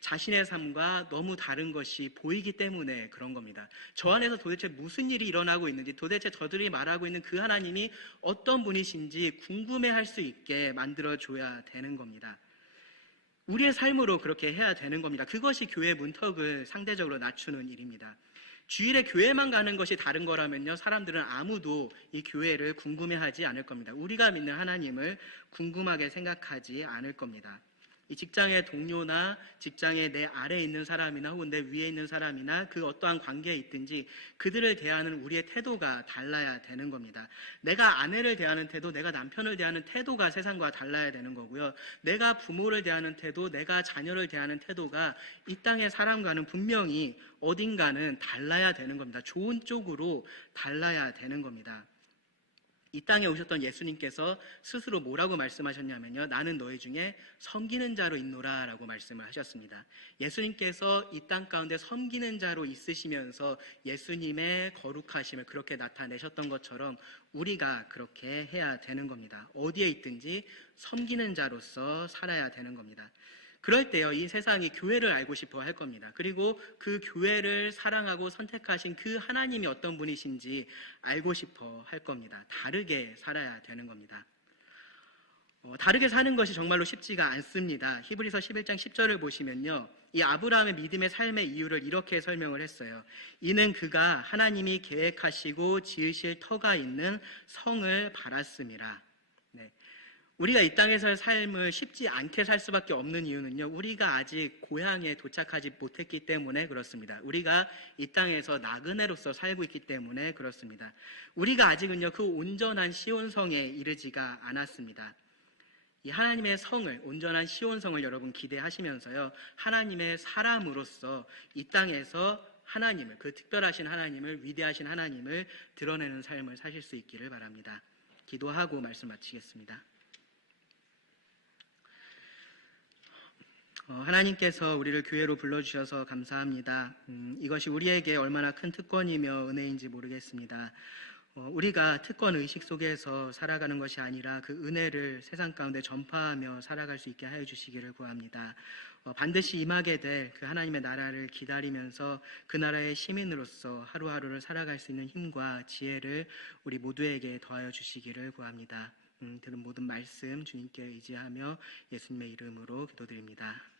자신의 삶과 너무 다른 것이 보이기 때문에 그런 겁니다. 저 안에서 도대체 무슨 일이 일어나고 있는지, 도대체 저들이 말하고 있는 그 하나님이 어떤 분이신지 궁금해할 수 있게 만들어줘야 되는 겁니다. 우리의 삶으로 그렇게 해야 되는 겁니다. 그것이 교회의 문턱을 상대적으로 낮추는 일입니다. 주일에 교회만 가는 것이 다른 거라면요, 사람들은 아무도 이 교회를 궁금해하지 않을 겁니다. 우리가 믿는 하나님을 궁금하게 생각하지 않을 겁니다. 이 직장의 동료나 직장의 내 아래에 있는 사람이나 혹은 내 위에 있는 사람이나 그 어떠한 관계에 있든지 그들을 대하는 우리의 태도가 달라야 되는 겁니다. 내가 아내를 대하는 태도, 내가 남편을 대하는 태도가 세상과 달라야 되는 거고요. 내가 부모를 대하는 태도, 내가 자녀를 대하는 태도가 이 땅의 사람과는 분명히 어딘가는 달라야 되는 겁니다. 좋은 쪽으로 달라야 되는 겁니다. 이 땅에 오셨던 예수님께서 스스로 뭐라고 말씀하셨냐면요, 나는 너희 중에 섬기는 자로 있노라 라고 말씀을 하셨습니다. 예수님께서 이 땅 가운데 섬기는 자로 있으시면서 예수님의 거룩하심을 그렇게 나타내셨던 것처럼 우리가 그렇게 해야 되는 겁니다. 어디에 있든지 섬기는 자로서 살아야 되는 겁니다. 그럴 때요, 이 세상이 교회를 알고 싶어 할 겁니다. 그리고 그 교회를 사랑하고 선택하신 그 하나님이 어떤 분이신지 알고 싶어 할 겁니다. 다르게 살아야 되는 겁니다. 다르게 사는 것이 정말로 쉽지가 않습니다. 히브리서 11장 10절을 보시면요, 이 아브라함의 믿음의 삶의 이유를 이렇게 설명을 했어요. 이는 그가 하나님이 계획하시고 지으실 터가 있는 성을 바랐음이라. 네. 우리가 이 땅에서의 삶을 쉽지 않게 살 수밖에 없는 이유는요, 우리가 아직 고향에 도착하지 못했기 때문에 그렇습니다. 우리가 이 땅에서 나그네로서 살고 있기 때문에 그렇습니다. 우리가 아직은요, 그 온전한 시온성에 이르지가 않았습니다. 이 하나님의 성을, 온전한 시온성을 여러분 기대하시면서요, 하나님의 사람으로서 이 땅에서 하나님을, 그 특별하신 하나님을, 위대하신 하나님을 드러내는 삶을 사실 수 있기를 바랍니다. 기도하고 말씀 마치겠습니다. 하나님께서 우리를 교회로 불러주셔서 감사합니다. 이것이 우리에게 얼마나 큰 특권이며 은혜인지 모르겠습니다. 우리가 특권 의식 속에서 살아가는 것이 아니라 그 은혜를 세상 가운데 전파하며 살아갈 수 있게 하여 주시기를 구합니다. 반드시 임하게 될 그 하나님의 나라를 기다리면서 그 나라의 시민으로서 하루하루를 살아갈 수 있는 힘과 지혜를 우리 모두에게 더하여 주시기를 구합니다. 들은 모든 말씀 주님께 의지하며 예수님의 이름으로 기도드립니다.